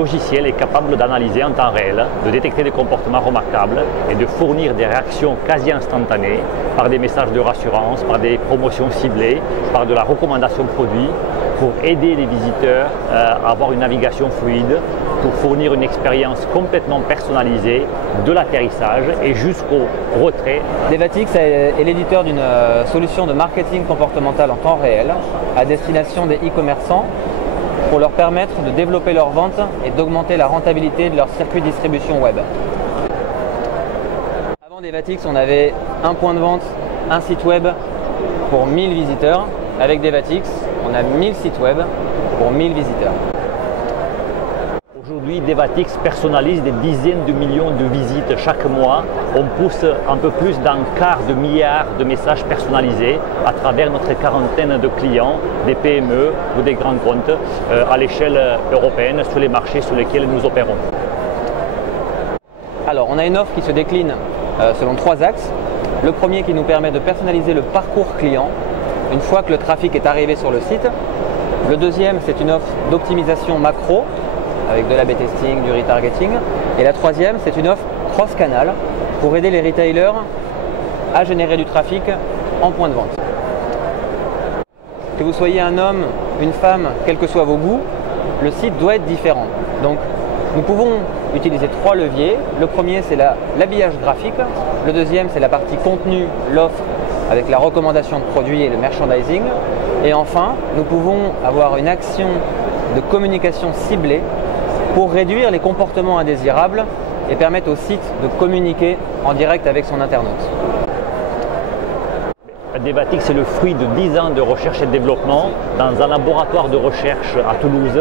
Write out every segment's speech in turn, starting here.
logiciel est capable d'analyser en temps réel, de détecter des comportements remarquables et de fournir des réactions quasi instantanées par des messages de rassurance, par des promotions ciblées, par de la recommandation de produits pour aider les visiteurs à avoir une navigation fluide, pour fournir une expérience complètement personnalisée de l'atterrissage et jusqu'au retrait. Devatix est l'éditeur d'une solution de marketing comportemental en temps réel à destination des e-commerçants pour leur permettre de développer leurs ventes et d'augmenter la rentabilité de leur circuit de distribution web. Avant Devatix, on avait un point de vente, un site web pour 1000 visiteurs. Avec Devatix, on a 1000 sites web pour 1000 visiteurs. Aujourd'hui, Devatix personnalise des dizaines de millions de visites chaque mois. On pousse un peu plus d'un quart de milliard de messages personnalisés à travers notre quarantaine de clients, des PME ou des grands comptes à l'échelle européenne sur les marchés sur lesquels nous opérons. Alors, on a une offre qui se décline selon 3 axes. Le premier qui nous permet de personnaliser le parcours client une fois que le trafic est arrivé sur le site. Le deuxième, c'est une offre d'optimisation macro avec de l'A/B testing, du retargeting. Et la troisième, c'est une offre cross-canal pour aider les retailers à générer du trafic en point de vente. Que vous soyez un homme, une femme, quels que soient vos goûts, le site doit être différent. Donc, nous pouvons utiliser 3 leviers. Le premier, c'est l'habillage graphique. Le deuxième, c'est la partie contenu, l'offre, avec la recommandation de produits et le merchandising. Et enfin, nous pouvons avoir une action de communication ciblée pour réduire les comportements indésirables et permettre au site de communiquer en direct avec son internaute. Devatix est le fruit de 10 ans de recherche et de développement dans un laboratoire de recherche à Toulouse.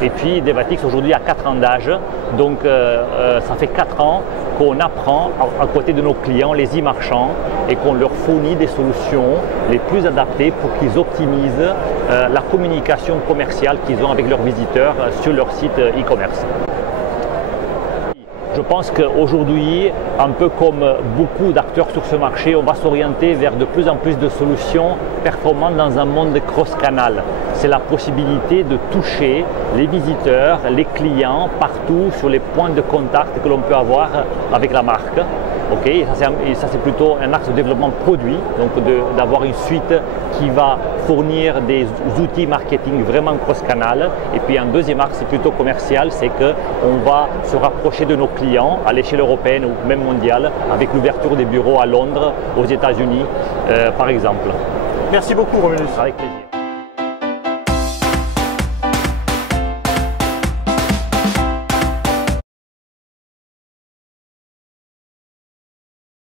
Et puis Devatix aujourd'hui a 4 ans d'âge, donc ça fait 4 ans qu'on apprend à côté de nos clients, les e-marchands, et qu'on leur fournit des solutions les plus adaptées pour qu'ils optimisent la communication commerciale qu'ils ont avec leurs visiteurs sur leur site e-commerce. Je pense qu'aujourd'hui, un peu comme beaucoup d'acteurs sur ce marché, on va s'orienter vers de plus en plus de solutions performantes dans un monde cross-canal. C'est la possibilité de toucher les visiteurs, les clients, partout sur les points de contact que l'on peut avoir avec la marque. Okay, et ça c'est plutôt un axe de développement produit, donc d'avoir une suite qui va fournir des outils marketing vraiment cross-canal. Et puis un deuxième axe plutôt commercial, c'est qu'on va se rapprocher de nos clients à l'échelle européenne ou même mondiale avec l'ouverture des bureaux à Londres, aux États-Unis par exemple. Merci beaucoup Romulus. Avec plaisir.